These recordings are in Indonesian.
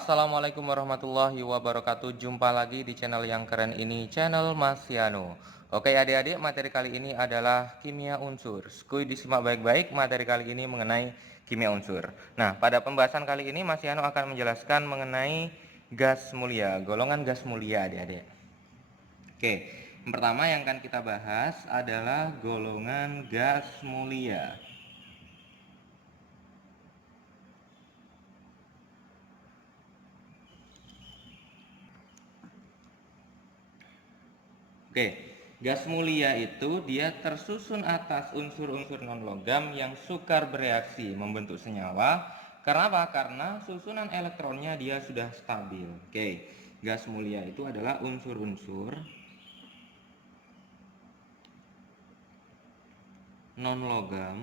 Assalamualaikum warahmatullahi wabarakatuh. Jumpa lagi di channel yang keren ini, channel Mas Yano. Oke adik-adik, materi kali ini adalah kimia unsur. Skuy disimak baik-baik, materi kali ini mengenai kimia unsur. Nah, pada pembahasan kali ini Mas Yano akan menjelaskan mengenai gas mulia, golongan gas mulia adik-adik. Oke, yang pertama yang akan kita bahas adalah golongan gas mulia. Oke, gas mulia itu dia tersusun atas unsur-unsur non-logam yang sukar bereaksi membentuk senyawa. Karena apa? Karena susunan elektronnya dia sudah stabil. Oke, gas mulia itu adalah unsur-unsur non-logam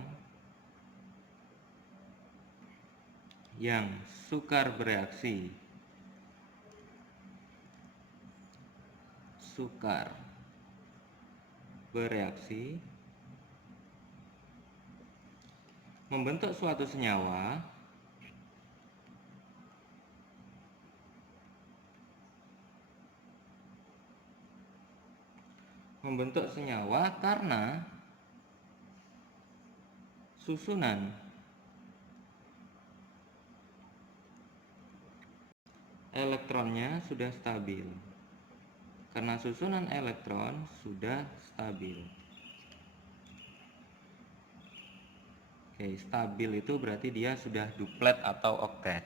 yang sukar bereaksi. Membentuk suatu senyawa karena susunan elektronnya sudah stabil. Karena susunan elektron sudah stabil. Oke, stabil itu berarti dia sudah duplet atau oktet.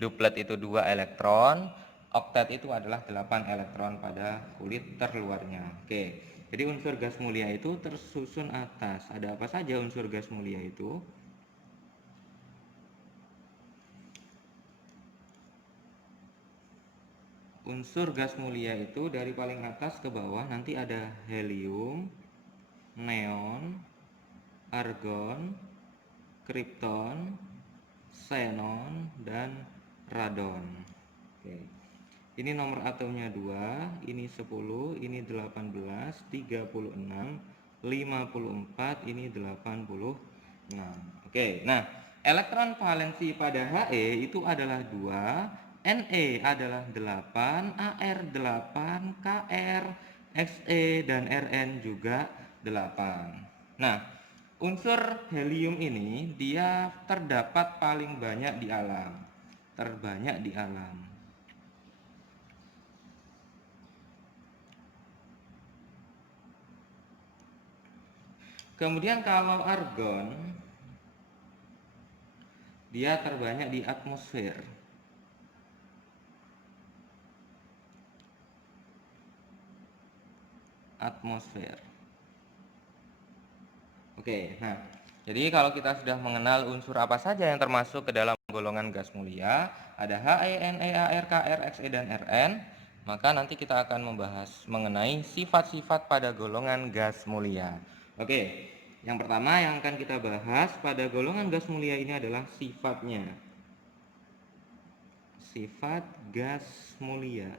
Duplet itu 2 elektron, oktet itu adalah 8 elektron pada kulit terluarnya. Oke, jadi unsur gas mulia itu tersusun atas. Ada apa saja unsur gas mulia itu? Unsur gas mulia itu dari paling atas ke bawah nanti ada helium, neon, argon, kripton, xenon, dan radon. Oke. Ini nomor atomnya 2, ini 10, ini 18, 36, 54, ini 86. Oke, nah elektron valensi pada He itu adalah 2, Ne adalah 8, Ar 8, Kr, Xe, dan Rn juga 8. Nah, unsur helium ini dia terdapat paling banyak di alam. Terbanyak di alam. Kemudian kalau argon dia terbanyak di atmosfer. Oke, nah jadi kalau kita sudah mengenal unsur apa saja yang termasuk ke dalam golongan gas mulia, ada He, Ne, Ar, Kr, Xe, dan Rn, maka nanti kita akan membahas mengenai sifat-sifat pada golongan gas mulia. Oke, yang pertama yang akan kita bahas pada golongan gas mulia ini adalah sifatnya. Sifat gas mulia.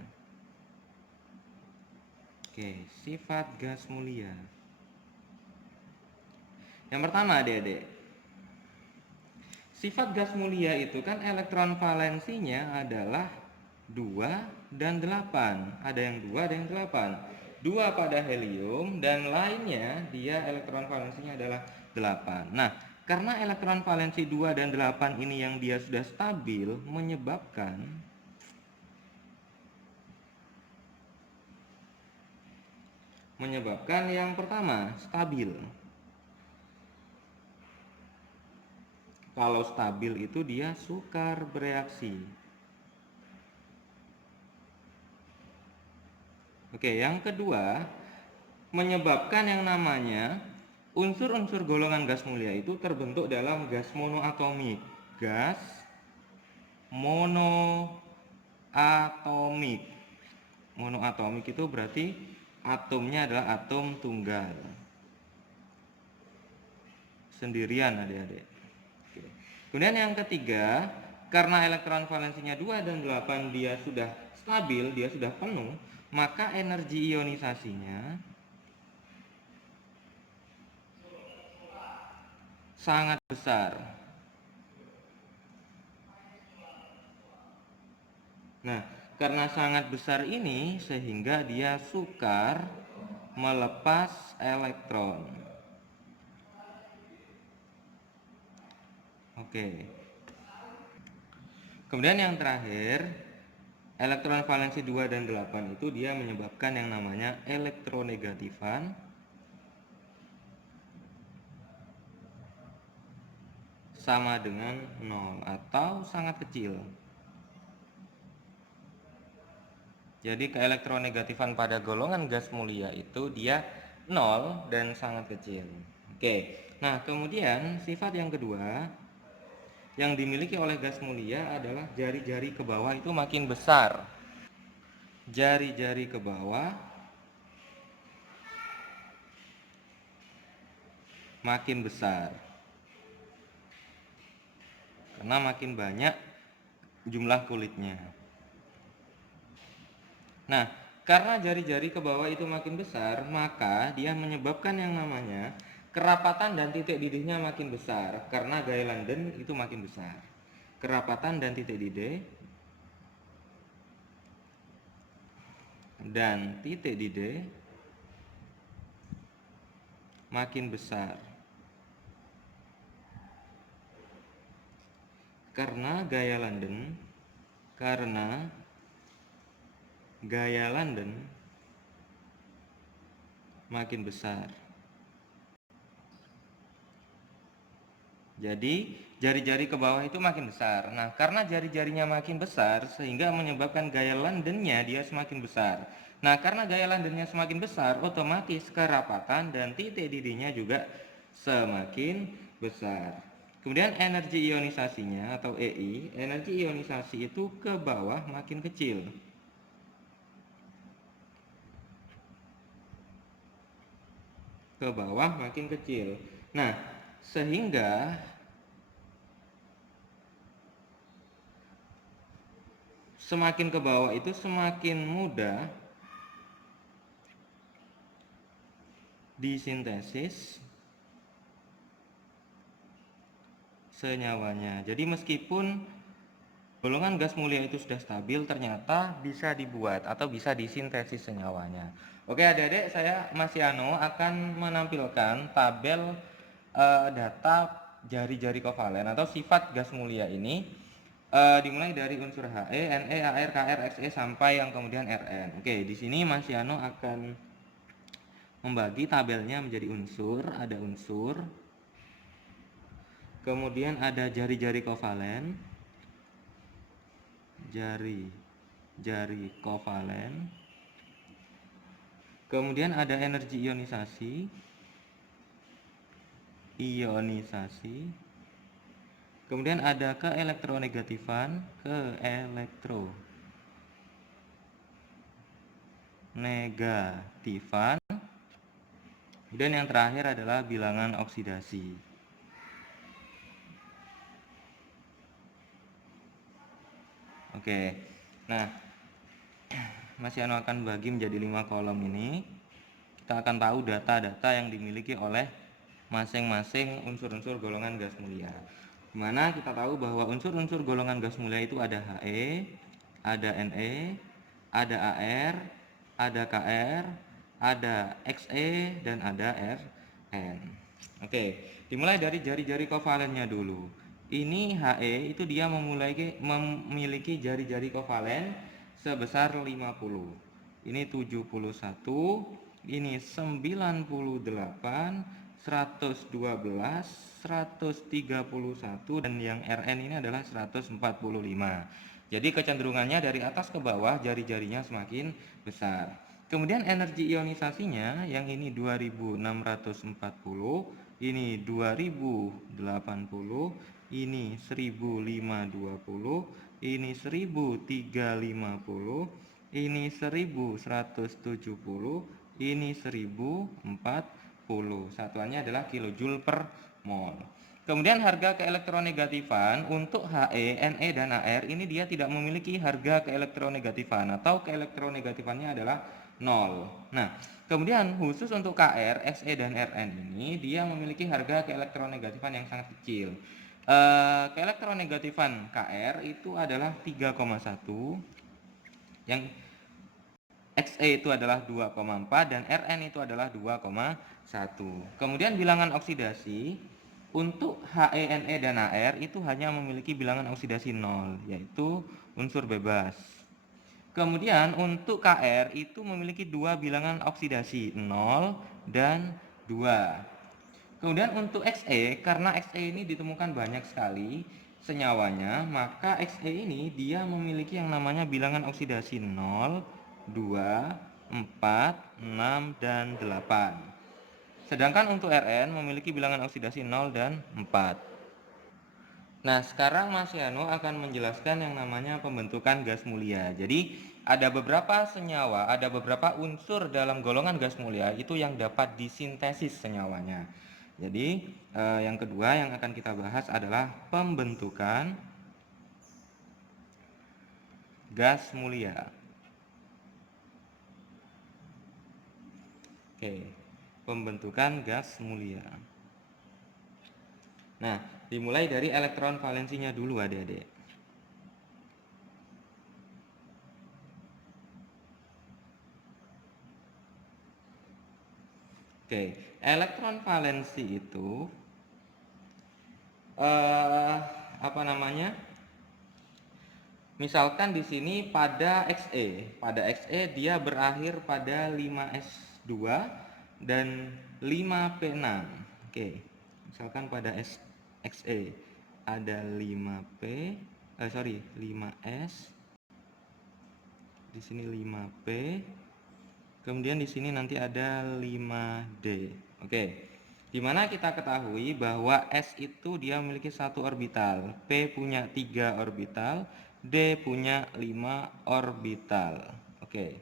Oke, sifat gas mulia. Yang pertama adik-adik, sifat gas mulia itu kan elektron valensinya adalah 2 dan 8. Ada yang 2, ada yang 8. 2 pada helium dan lainnya dia elektron valensinya adalah 8. Nah, karena elektron valensi 2 dan 8 ini yang dia sudah stabil menyebabkan yang pertama stabil. Kalau stabil itu dia sukar bereaksi. Oke, yang kedua, menyebabkan yang namanya unsur-unsur golongan gas mulia itu terbentuk dalam gas monoatomik. Gas monoatomik. Monoatomik itu berarti atomnya adalah atom tunggal. Sendirian adik-adik. Kemudian yang ketiga, karena elektron valensinya 2 dan 8 dia sudah stabil, dia sudah penuh, maka energi ionisasinya sangat besar. Nah, karena sangat besar ini sehingga dia sukar melepas elektron. Oke. Kemudian yang terakhir, elektron valensi 2 dan 8 itu dia menyebabkan yang namanya elektronegatifan sama dengan 0 atau sangat kecil. Jadi keelektronegatifan pada golongan gas mulia itu dia 0 dan sangat kecil. Oke. Nah, kemudian sifat yang kedua yang dimiliki oleh gas mulia adalah jari-jari ke bawah itu makin besar. Jari-jari ke bawah makin besar. Karena makin banyak jumlah kulitnya. Nah, karena jari-jari ke bawah itu makin besar, maka dia menyebabkan yang namanya kerapatan dan titik didihnya makin besar. Karena gaya London itu makin besar. Kerapatan dan titik didih makin besar. Karena gaya London makin besar. Jadi jari-jari ke bawah itu makin besar. Nah, karena jari-jarinya makin besar sehingga menyebabkan gaya Londonnya dia semakin besar. Nah, karena gaya Londonnya semakin besar, otomatis kerapatan dan titik didihnya juga semakin besar. Kemudian energi ionisasinya atau EI, energi ionisasi itu ke bawah makin kecil. Ke bawah makin kecil. Nah, sehingga semakin ke bawah itu semakin mudah disintesis senyawanya. Jadi meskipun golongan gas mulia itu sudah stabil, ternyata bisa dibuat atau bisa disintesis senyawanya. Oke adik-adik, saya Mas Yano akan menampilkan tabel data jari-jari kovalen atau sifat gas mulia ini dimulai dari unsur He, Ne, Ar, Kr, Xe sampai yang kemudian Rn. Oke, di sini Mas Yano akan membagi tabelnya menjadi unsur, ada unsur, kemudian ada jari-jari kovalen, jari-jari kovalen, kemudian ada energi ionisasi, kemudian ada keelektronegatifan, dan yang terakhir adalah bilangan oksidasi. Oke, nah Mas Yano akan bagi menjadi 5 kolom ini. Kita akan tahu data-data yang dimiliki oleh masing-masing unsur-unsur golongan gas mulia. Dimana kita tahu bahwa unsur-unsur golongan gas mulia itu ada He, ada Ne, ada Ar, ada Kr, ada Xe, dan ada Rn. Oke, dimulai dari jari-jari kovalennya dulu. Ini He itu dia memiliki jari-jari kovalen sebesar 50. Ini 71, ini 98, 112, 131, dan yang Rn ini adalah 145. Jadi kecenderungannya dari atas ke bawah jari-jarinya semakin besar. Kemudian energi ionisasinya yang ini 2640, ini 2080, ini 1520, ini 1350, ini 1170, ini 1040. Satuannya adalah kilojoule per mol. Kemudian harga keelektronegatifan untuk He, Ne, dan Ar ini dia tidak memiliki harga keelektronegatifan atau keelektronegatifan-nya adalah 0. Nah, kemudian khusus untuk Kr, Xe, dan Rn ini dia memiliki harga keelektronegatifan yang sangat kecil. Keelektronegatifan Kr itu adalah 3,1, Yang Xe itu adalah 2,4 dan Rn itu adalah 2,1. Kemudian bilangan oksidasi untuk HENE dan AR itu hanya memiliki bilangan oksidasi 0, yaitu unsur bebas. Kemudian untuk Kr itu memiliki dua bilangan oksidasi 0 dan 2. Kemudian untuk Xe, karena Xe ini ditemukan banyak sekali senyawanya, maka Xe ini dia memiliki yang namanya bilangan oksidasi 0, 2, 4, 6, dan 8. Sedangkan untuk Rn memiliki bilangan oksidasi 0 dan 4. Nah, sekarang Mas Yano akan menjelaskan yang namanya pembentukan gas mulia. Jadi, ada beberapa senyawa, ada beberapa unsur dalam golongan gas mulia itu yang dapat disintesis senyawanya. Jadi, yang kedua yang akan kita bahas adalah pembentukan gas mulia. Oke, pembentukan gas mulia. Nah, dimulai dari elektron valensinya dulu adik-adik. Oke, elektron valensi itu apa namanya? Misalkan di sini pada Xe dia berakhir pada 5s2 dan 5p6. Oke. Misalkan pada Xe ada 5s, di sini 5p, kemudian di sini nanti ada 5d. Oke. Dimana kita ketahui bahwa S itu dia memiliki satu orbital, P punya 3 orbital, D punya 5 orbital. Oke.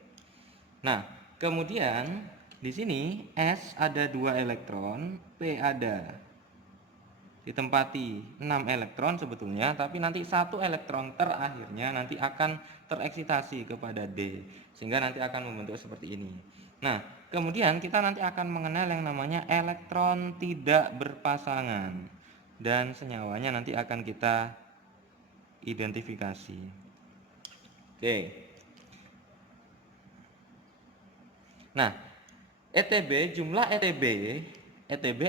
Nah, kemudian di sini S ada 2 elektron, P ada ditempati 6 elektron sebetulnya, tapi nanti satu elektron terakhirnya nanti akan tereksitasi kepada D, sehingga nanti akan membentuk seperti ini. Nah, kemudian kita nanti akan mengenal yang namanya elektron tidak berpasangan, dan senyawanya nanti akan kita identifikasi. Oke. Nah, jumlah ETB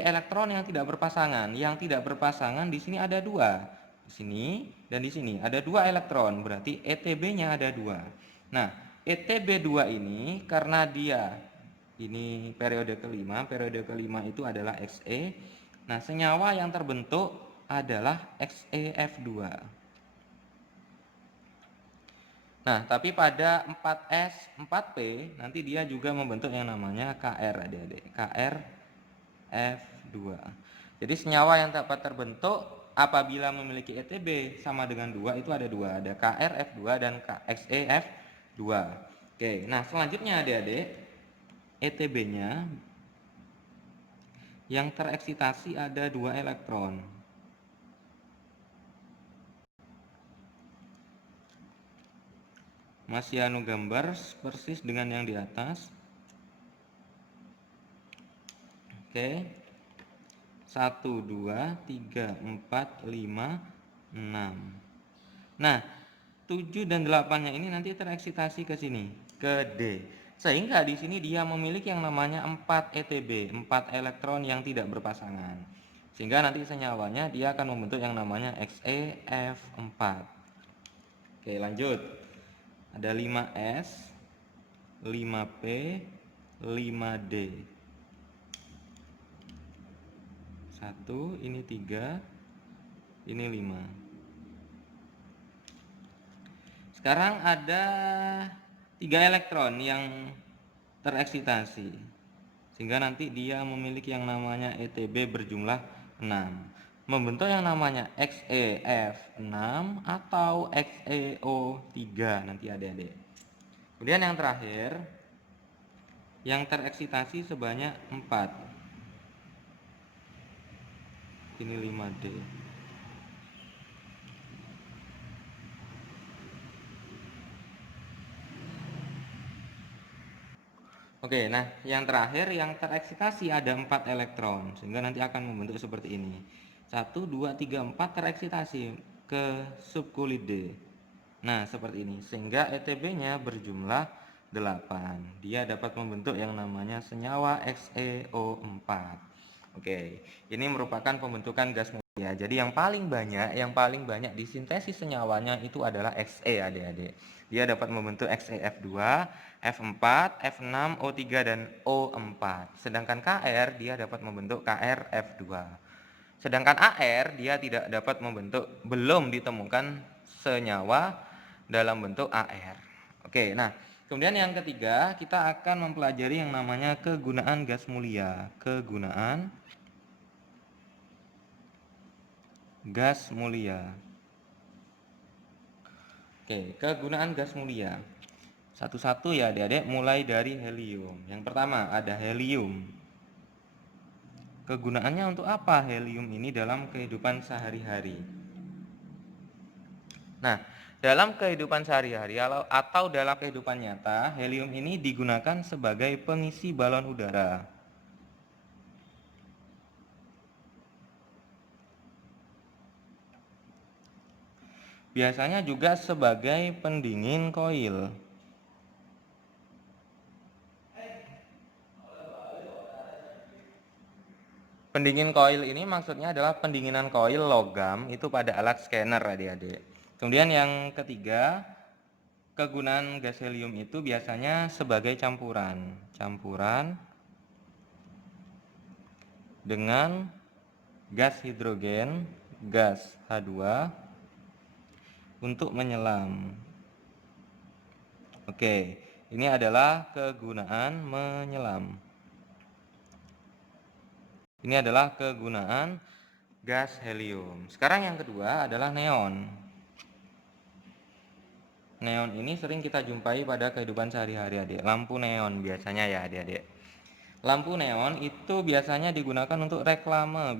elektron yang tidak berpasangan. Yang tidak berpasangan di sini ada 2. Di sini dan di sini ada 2 elektron, berarti ETB-nya ada 2. Nah, ETB 2 ini karena dia ini periode kelima itu adalah Xe. Nah, senyawa yang terbentuk adalah XeF2. Nah, tapi pada 4s, 4p nanti dia juga membentuk yang namanya Kr, adik-adik. KrF2. Jadi senyawa yang dapat terbentuk apabila memiliki ETB sama dengan 2 itu ada 2, ada KrF2 dan XeF2. Oke, nah selanjutnya adik-adik, ETB-nya yang tereksitasi ada 2 elektron. Mas Yano gambar persis dengan yang di atas. Oke. 1, 2, 3, 4, 5, 6. Nah, 7 dan 8-nya ini nanti tereksitasi ke sini, ke D. Sehingga di sini dia memiliki yang namanya 4 ETB, 4 elektron yang tidak berpasangan. Sehingga nanti senyawanya dia akan membentuk yang namanya XeF4. Oke, lanjut. Ada 5s, 5p, 5d. 1, ini 3, ini 5. Sekarang ada 3 elektron yang tereksitasi, sehingga nanti dia memiliki yang namanya ETB berjumlah 6, membentuk yang namanya XeF6 atau XeO3 nanti adik-adik. Kemudian yang terakhir, yang tereksitasi sebanyak 4, ini 5D. Oke, nah yang terakhir yang tereksitasi ada 4 elektron, sehingga nanti akan membentuk seperti ini. 1, 2, 3, 4 tereksitasi ke subkulit D. Nah, seperti ini. Sehingga ETB-nya berjumlah 8. Dia dapat membentuk yang namanya senyawa XeO4. Oke, ini merupakan pembentukan gas mulia. Jadi yang paling banyak disintesis senyawanya itu adalah Xe, adik-adik. Dia dapat membentuk XeF2, F4, F6, O3 dan O4. Sedangkan Kr dia dapat membentuk KrF2. Sedangkan Ar dia tidak dapat membentuk, belum ditemukan senyawa dalam bentuk Ar. Oke, nah kemudian yang ketiga kita akan mempelajari yang namanya kegunaan gas mulia. Kegunaan gas mulia. Oke, kegunaan gas mulia. Satu-satu ya adik-adik, mulai dari helium. Yang pertama ada helium. Kegunaannya untuk apa helium ini dalam kehidupan sehari-hari? Nah, dalam kehidupan sehari-hari atau dalam kehidupan nyata, helium ini digunakan sebagai pengisi balon udara. Biasanya juga sebagai pendingin koil. Pendingin koil ini maksudnya adalah pendinginan koil logam itu pada alat scanner, adik-adik. Kemudian yang ketiga, kegunaan gas helium itu biasanya sebagai campuran dengan gas hidrogen, gas H2 untuk menyelam. Oke, ini adalah kegunaan menyelam. Ini adalah kegunaan gas helium. Sekarang yang kedua adalah neon. Neon ini sering kita jumpai pada kehidupan sehari-hari, adik. Lampu neon biasanya ya, adik-adik. Lampu neon itu biasanya digunakan untuk reklame,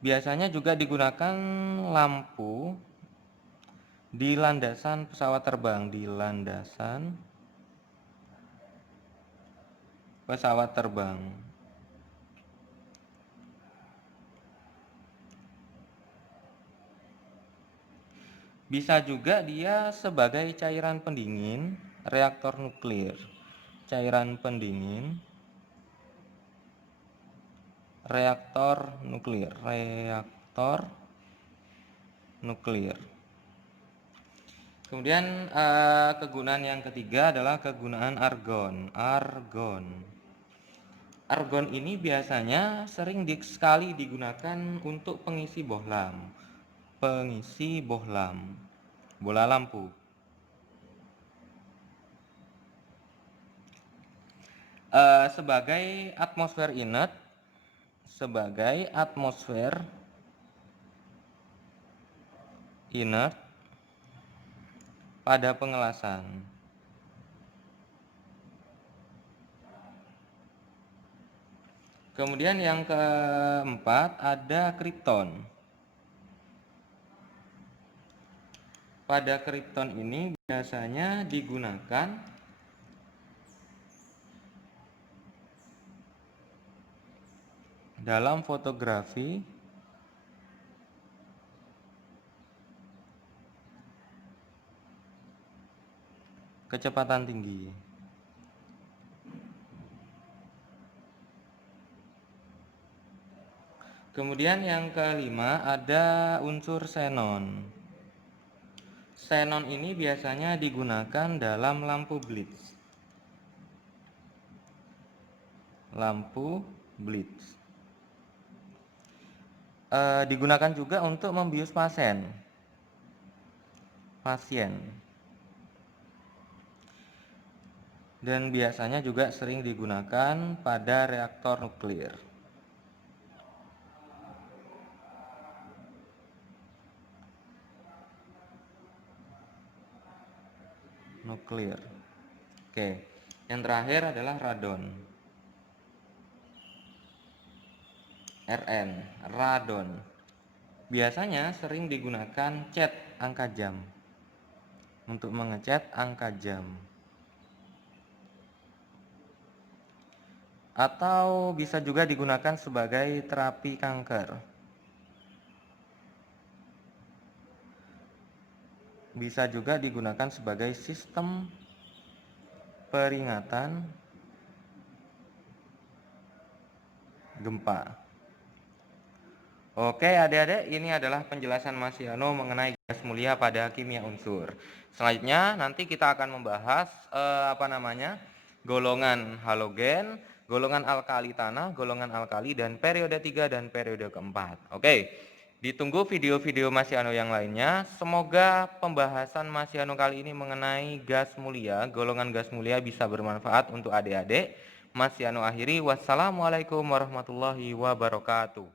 Biasanya juga digunakan lampu di landasan pesawat terbang, Bisa juga dia sebagai cairan pendingin reaktor nuklir. Reaktor nuklir. Kemudian kegunaan yang ketiga adalah kegunaan argon. Argon ini biasanya sering sekali digunakan untuk pengisi bohlam, bola lampu. Sebagai atmosfer inert pada pengelasan. Kemudian yang keempat ada kripton. Pada kripton ini biasanya digunakan dalam fotografi kecepatan tinggi. Kemudian yang kelima ada unsur xenon. Xenon ini biasanya digunakan dalam lampu blitz. Digunakan juga untuk membius pasien. Dan biasanya juga sering digunakan pada reaktor nuklir. Oke, yang terakhir adalah radon. Radon. Biasanya sering digunakan cat angka jam. Untuk mengecat angka jam. Atau bisa juga digunakan sebagai terapi kanker. bisa juga digunakan sebagai sistem peringatan gempa. Oke adik-adik, ini adalah penjelasan Mas Yano mengenai gas mulia pada kimia unsur. Selanjutnya nanti kita akan membahas golongan halogen, golongan alkali tanah, golongan alkali, dan periode 3 dan periode keempat. Oke, ditunggu video-video Mas Yano yang lainnya. Semoga pembahasan Mas Yano kali ini mengenai gas mulia, golongan gas mulia bisa bermanfaat untuk adik-adik. Mas Yano akhiri, wassalamualaikum warahmatullahi wabarakatuh.